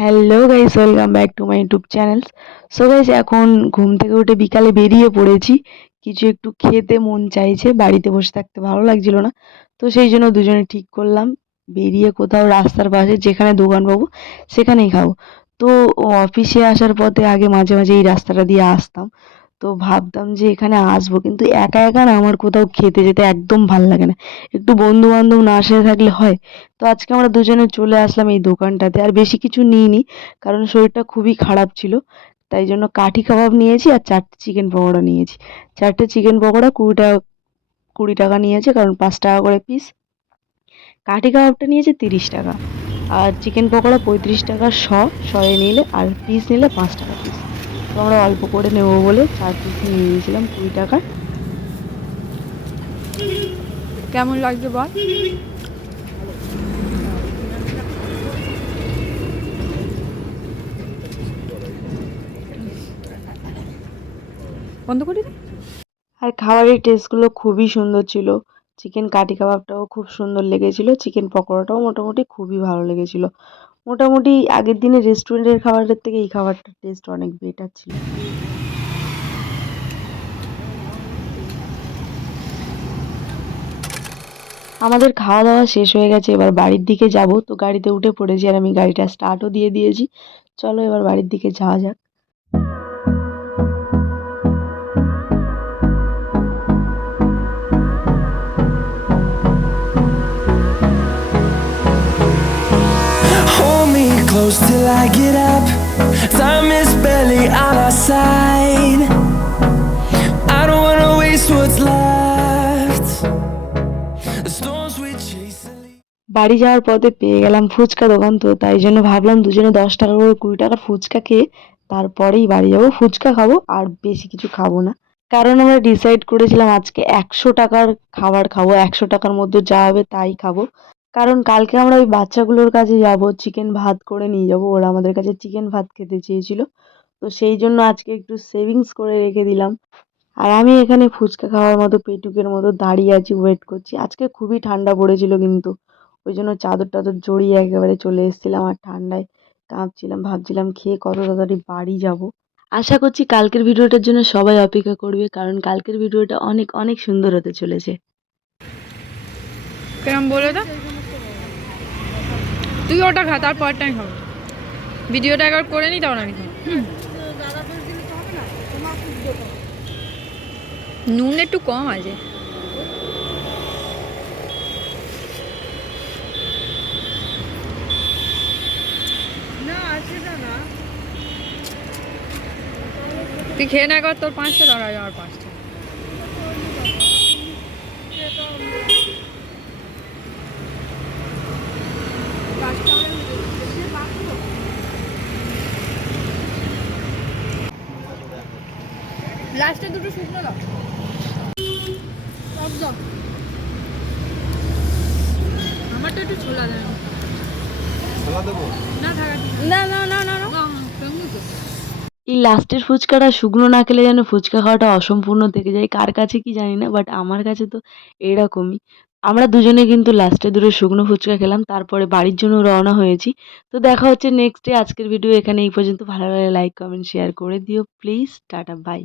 Hello guys welcome back to my YouTube channels so guys এখন ঘুম থেকে উঠে বিকালে বেরিয়ে পড়েছি। কিছু একটু খেতে মন চাইছে, বাড়িতে বসে থাকতে ভালো লাগছিল না। তো সেই জন্য দুজনে ঠিক করলাম, বেরিয়ে কোথাও রাস্তার পাশে যেখানে দোকান পাবো, সেখানেই খাব। তো অফিসে আসার পথে আগে মাঝে মাঝে এই রাস্তাটা দিয়ে আসতাম। তো ভাবতাম যে এখানে আসব, কিন্তু একা একা না আমার কোথাও খেতে যেতে একদম ভালো লাগে না। একটু বন্ধু বান্ধব না আসে থাকলে হয়। তো আজকে আমরা দুজনে চলে আসলাম এই দোকানটাতে। আর বেশি কিছু নিইনি, কারণ শরীরটা খুবই খারাপ ছিল। তাই জন্য কাঠি কাবাব নিয়েছি আর চারটে চিকেন পকোড়া নিয়েছি। চারটে চিকেন পকোড়া কুড়ি টাকা কুড়ি টাকা নিয়েছে, কারণ পাঁচ টাকা করে পিস কাঠি কাবাবটা নিয়েছে তিরিশ টাকা। আর চিকেন পকোড়া পঁয়ত্রিশ টাকা শ শয়ে নিলে, আর পিস নিলে পাঁচ টাকা পিস তো আমরা অল্প করে নেব বলে চার পিস নিয়ে নিয়েছিলাম কুড়ি টাকার কেমন লাগছে বল? বন্ধ করি আর খাবারের টেস্টগুলো খুবই সুন্দর ছিল। চিকেন কাঠি কাবাবটাও খুব সুন্দর লেগেছিল। চিকেন পকোড়াটাও মোটামুটি খুবই ভালো লেগেছিল। মোটামুটি আগের দিনে রেস্টুরেন্টের খাবারের থেকে এই খাবারটার টেস্ট অনেক বেটার ছিল। আমাদের খাওয়া দাওয়া শেষ হয়ে গেছে, এবার বাড়ির দিকে যাব। তো গাড়িতে উঠে পড়েছি আর আমি গাড়িটা স্টার্টও দিয়ে দিয়েছি। চলো এবার বাড়ির দিকে যাওয়া যাক। Close till I get up. Time is barely on our side. I don't wanna waste what's left. The storms we chase. বাড়ি যাওয়ার পথে পেয়ে গেলাম ফুচকা দোকান তো, তাই জন্য ভাবলাম দুজনে দশ টাকা করে কুড়ি টাকার ফুচকা খেয়ে তারপরেই বাড়ি যাব, ফুচকা খাব আর বেশি কিছু খাব না কারণ আমরা ডিসাইড করেছিলাম আজকে একশো টাকার খাবার খাব, একশো টাকার মধ্যে যা হবে তাই খাব কারণ কালকে আমরা ওই বাচ্চাগুলোর কাছে যাব চিকেন ভাত করে নিয়ে যাব। ওরা আমাদের কাছে চিকেন ভাত খেতে চেয়েছিল। তো সেই জন্য আজকে একটু সেভিংস করে রেখে দিলাম। আর আমি এখানে ফুচকা খাওয়ার মতো, পেটুকের মতো দাঁড়িয়ে আছি ওয়েট করছি। আজকে খুবই ঠান্ডা পড়েছিল কিন্তু। ওই জন্য চাদর টাদর জড়িয়ে একেবারে চলে এসেছিলাম আর ঠান্ডায় কাঁপছিলাম, ভাবছিলাম খেয়ে কত তাড়াতাড়ি বাড়ি যাব। আশা করছি কালকের ভিডিওটার জন্য সবাই অপেক্ষা করবে, কারণ কালকের ভিডিওটা অনেক অনেক সুন্দর হতে চলেছে। কেরম বলে তো? তুই ওটা খা তারপরটাই খাব। ভিডিওটা একবার করে নি তখন আমি খাব। নুন একটু কম আছে। তুই খেয়ে না কর তোর পাঁচটা ধরা যাওয়ার পাঁচটা লাস্টে দুটো শুকনো দাও। একদম। আমারটা একটু ছোলা দেয় না থাকা না না না না না। এই লাস্টের ফুচকাটা শুকনো না খেলে যেন ফুচকা খাওয়াটা অসম্পূর্ণ থেকে যায়। কার কাছে কি জানি না বাট আমার কাছে তো এরকমই। আমরা দুজনে কিন্তু লাস্টে দুটো শুকনো ফুচকা খেলাম তারপরে বাড়ির জন্য রওনা হয়েছি। তো দেখা হচ্ছে নেক্সট ডে আজকের ভিডিও এখানে এই পর্যন্ত। ভালো লাগলে লাইক কমেন্ট শেয়ার করে দিও। Please tata bye